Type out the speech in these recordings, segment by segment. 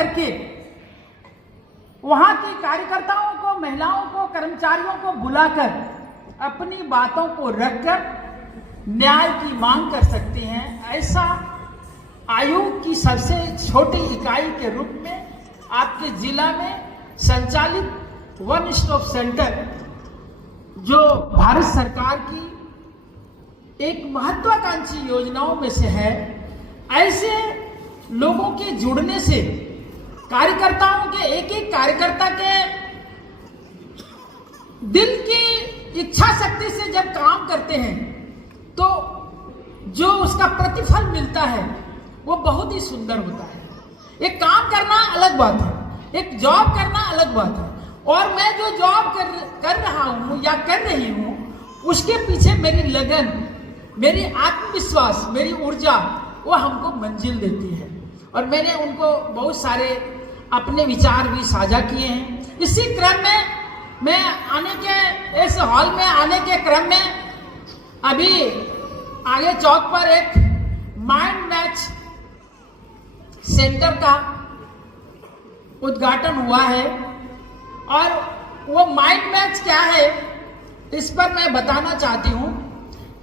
करके वहां की कार्यकर्ताओं को, महिलाओं को, कर्मचारियों को बुलाकर अपनी बातों को रखकर न्याय की मांग कर सकते हैं। ऐसा आयोग की सबसे छोटी इकाई के रूप में आपके जिला में संचालित वन स्टॉप सेंटर, जो भारत सरकार की एक महत्वाकांक्षी योजनाओं में से है, ऐसे लोगों के जुड़ने से कार्यकर्ताओं के, एक एक कार्यकर्ता के दिल की इच्छा शक्ति से जब काम करते हैं तो जो उसका प्रतिफल मिलता है वो बहुत ही सुंदर होता है। एक काम करना अलग बात है, एक जॉब करना अलग बात है, और मैं जो जॉब कर रहा हूं या कर रही हूं उसके पीछे मेरी लगन, मेरी आत्मविश्वास, मेरी ऊर्जा वो हमको मंजिल देती है। और मैंने उनको बहुत सारे अपने विचार भी साझा किए हैं। इसी क्रम में मैं आने के, इस हॉल में आने के क्रम में अभी आगे चौक पर एक माइंड मैच सेंटर का उद्घाटन हुआ है, और वो माइंड मैच क्या है इस पर मैं बताना चाहती हूं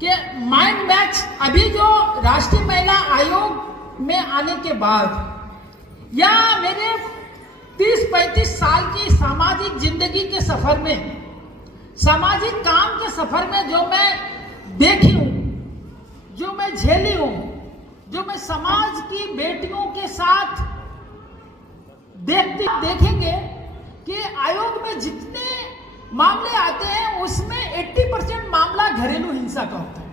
कि माइंड मैच अभी जो राष्ट्रीय महिला आयोग में आने के बाद या मेरे 30-35 साल की सामाजिक जिंदगी के सफर में, सामाजिक काम के सफर में जो मैं देखी हूं, जो मैं झेली हूं, जो मैं समाज की बेटियों के साथ देखेंगे कि आयोग में जितने मामले आते हैं उसमें 80% मामला घरेलू हिंसा का होता है,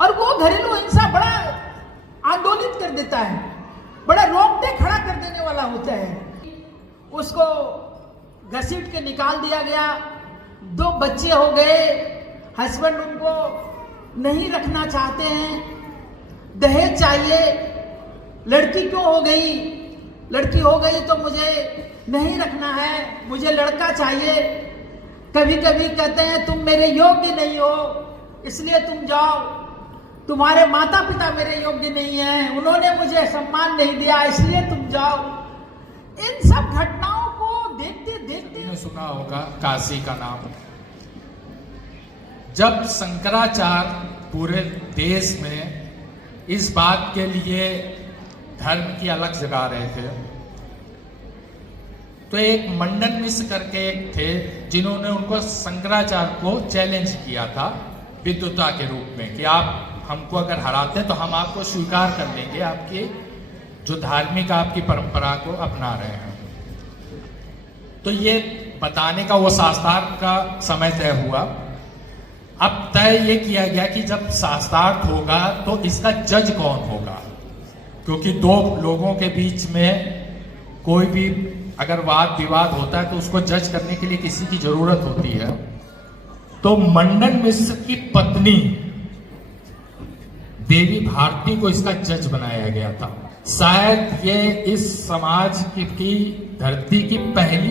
और वो घरेलू हिंसा बड़ा आंदोलित कर देता है, बड़ा रोकते खड़ा कर देने वाला होता है। उसको घसीट के निकाल दिया गया, 2 बच्चे हो गए, हस्बैंड उनको नहीं रखना चाहते हैं, दहेज चाहिए, लड़की क्यों हो गई, लड़की हो गई तो मुझे नहीं रखना है, मुझे लड़का चाहिए। कभी कभी कहते हैं तुम मेरे योग्य नहीं हो इसलिए तुम जाओ, तुम्हारे माता पिता मेरे योग्य नहीं हैं, उन्होंने मुझे सम्मान नहीं दिया इसलिए तुम जाओ। इन सब घटनाओं को देखते देखते सुना होगा काशी का नाम। जब शंकराचार्य पूरे देश में इस बात के लिए धर्म की अलग जगा रहे थे, तो एक मंडन मिश्र करके एक थे जिन्होंने उनको शंकराचार्य को चैलेंज किया था विद्वता के रूप में कि आप हमको अगर हराते तो हम आपको स्वीकार कर लेंगे, आपकी जो धार्मिक आपकी परंपरा को अपना रहे हैं। तो ये बताने का वो शास्त्रार्थ का समय तय हुआ। अब तय ये किया गया कि जब शास्त्रार्थ होगा तो इसका जज कौन होगा, क्योंकि 2 लोगों के बीच में कोई भी अगर वाद विवाद होता है तो उसको जज करने के लिए किसी की जरूरत होती है। तो मंडन मिश्र की पत्नी देवी भारती को इसका जज बनाया गया था। शायद ये इस समाज की धरती की पहली